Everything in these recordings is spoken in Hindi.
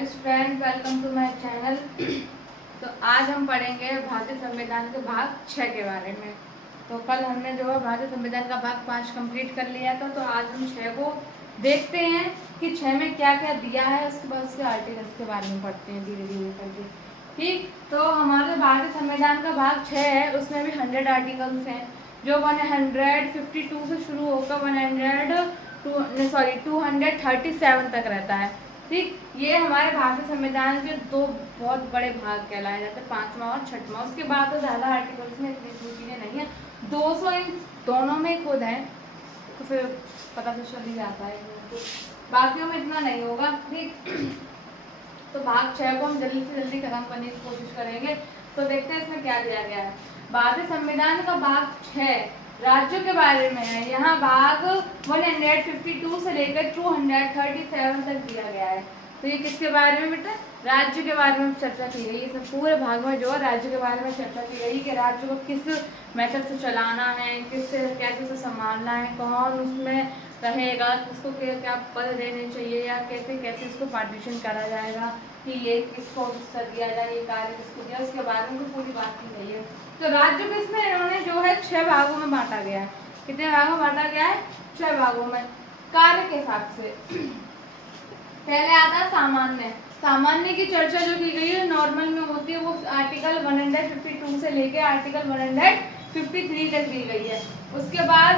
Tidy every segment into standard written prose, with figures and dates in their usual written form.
Hi student, welcome to my channel. तो आज हम पढ़ेंगे भारतीय संविधान के भाग 6 के बारे में। तो कल हमने जो है भारतीय संविधान का भाग 5 कंप्लीट कर लिया था। तो आज हम 6 को देखते हैं कि 6 में क्या क्या दिया है। उसके बाद उसके आर्टिकल्स के बारे में पढ़ते हैं धीरे धीरे करके। ठीक, तो हमारे भारतीय संविधान का भाग 6 है, उसमें भी 100 आर्टिकल्स हैं जो 152 से शुरू होकर 237 तक रहता है। ठीक, ये हमारे भारतीय संविधान के दो बहुत बड़े भाग कहलाए जाते हैं, 5वां और 6वां। उसके बाद तो ज़्यादा आर्टिकल्स में इतनी चीज़ें नहीं है, 200 इन दोनों में खुद है, तो फिर पता तो चल ही जाता है। बाकियों में इतना नहीं होगा। ठीक, तो भाग 6 को हम जल्दी से जल्दी खत्म करने की कोशिश करेंगे। तो देखते हैं इसमें क्या दिया गया है। भारतीय संविधान का भाग 6 राज्यों के बारे में है। यहाँ भाग 152 से लेकर 237 तक दिया गया है। तो ये किसके बारे में बेटा? राज्य के बारे में चर्चा की गई है। इस पूरे भाग में जो है राज्य के बारे में चर्चा की गई कि राज्य को किस मेथड से चलाना है, किस कैसे से संभालना है, कौन उसमें रहेगा, किसको क्या पद देने चाहिए या कैसे कैसे इसको पार्टीशन करा जाएगा, कि ये किसको उत्तर दिया जाए, ये कार्य किसको दिया, उसके बारे में तो पूरी बात की गई है। तो राज्य को इसमें इन्होंने जो है 6 भागों में बांटा गया है। कितने भागों में बांटा गया है? 6 भागों में, कार्य के हिसाब से। पहले आता है सामान्य। सामान्य की चर्चा जो की गई है नॉर्मल में होती है, वो आर्टिकल 152 से लेकर आर्टिकल 153 तक दी गई है। उसके बाद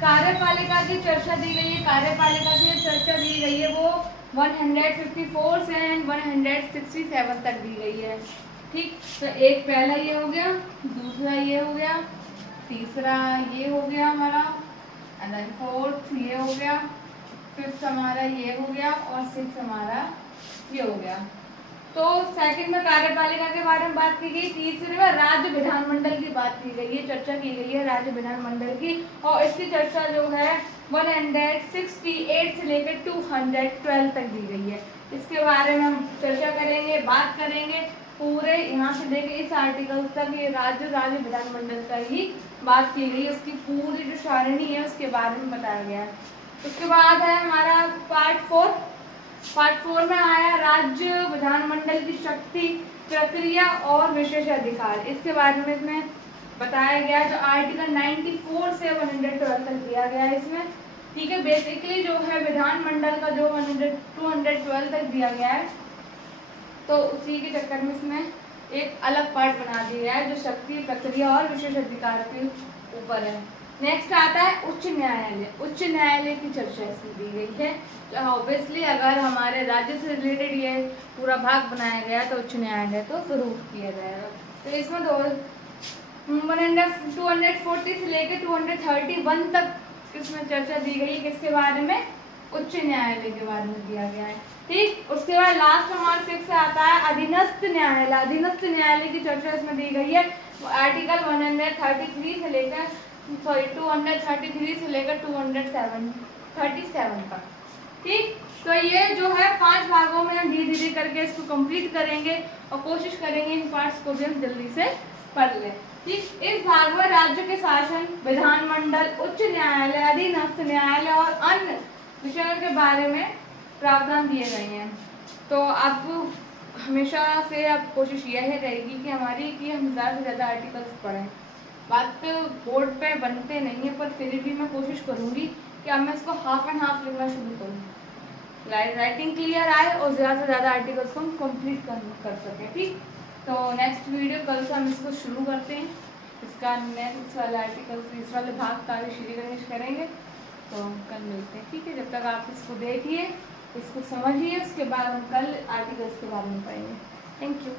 कार्यपालिका की चर्चा दी गई है। कार्यपालिका की चर्चा दी गई है वो 154 से 167 तक दी गई है। ठीक, तो एक पहला ये हो गया, दूसरा ये हो गया, तीसरा ये हो गया हमारा, एंड देन फोर्थ ये हो गया, फिफ्थ हमारा ये हो गया और सिक्स हमारा ये हो गया। तो सेकंड में कार्यपालिका के बारे में बात की गई। तीसरे में राज्य विधानमंडल की बात की गई है, चर्चा की गई है राज्य विधानमंडल की, और इसकी चर्चा जो है 168 से लेकर 212 तक दी गई है। इसके बारे में हम चर्चा करेंगे, बात करेंगे पूरे यहाँ से लेकर इस आर्टिकल तक। ये राज्य विधानमंडल का ही बात की गई है, उसकी पूरी जो सारणी है उसके बारे में बताया गया है। उसके बाद है हमारा पार्ट 4। पार्ट 4 में आया राज्य विधानमंडल की शक्ति, प्रक्रिया और विशेषाधिकार। इसके बारे में इसमें बताया गया जो आर्टिकल 94 से 112 तक दिया गया है इसमें। ठीक है, बेसिकली जो है विधानमंडल का जो 212 तक दिया गया है, तो उसी के चक्कर में इसमें एक अलग पार्ट बना दिया गया है जो शक्ति, प्रक्रिया और विशेषाधिकार के ऊपर है। नेक्स्ट आता है उच्च न्यायालय। उच्च न्यायालय की चर्चा इसमें दी गई है। तो ऑब्वियसली अगर हमारे राज्य से रिलेटेड ये पूरा भाग बनाया गया है तो उच्च न्यायालय तो जरूर किया जाएगा। तो इसमें 240 से लेकर 231 तक इसमें चर्चा दी गई है। किसके बारे में? उच्च न्यायालय के बारे में दिया गया है। ठीक, उसके बाद लास्ट हमारा 6 से आता है अधीनस्थ न्यायालय। अधीनस्थ न्यायालय की चर्चा इसमें दी गई है आर्टिकल 233 से लेकर 237 तक। ठीक, तो ये जो है 5 भागों में हम धीरे धीरे करके इसको कंप्लीट करेंगे और कोशिश करेंगे इन पार्ट्स को भी हम जल्दी से पढ़ लें। ठीक, इस भाग में राज्य के शासन, विधानमंडल, उच्च न्यायालय, अधीनस्थ न्यायालय और अन्य विषयों के बारे में प्रावधान दिए गए हैं। तो अब हमेशा से अब कोशिश यह रहेगी कि हमारी कि हम ज़्यादा से ज़्यादा आर्टिकल्स पढ़ें। बात बोर्ड पे बनते नहीं है, पर फिर भी मैं कोशिश करूँगी कि अब मैं इसको हाफ एंड हाफ लिखना शुरू करूँ, राइटिंग क्लियर आए और ज़्यादा से ज़्यादा आर्टिकल्स को हम कंप्लीट कर सकें। ठीक, तो नेक्स्ट वीडियो कल से हम इसको शुरू करते हैं। इसका नेक्स्ट वाला आर्टिकल, इस वाले भाग का भी श्री गणेश करेंगे। तो हम कल मिलते हैं। ठीक है, जब तक आप इसको देखिए, इसको समझिए, उसके बाद हम कल आर्टिकल्स के बारे में पढ़ेंगे। Thank you.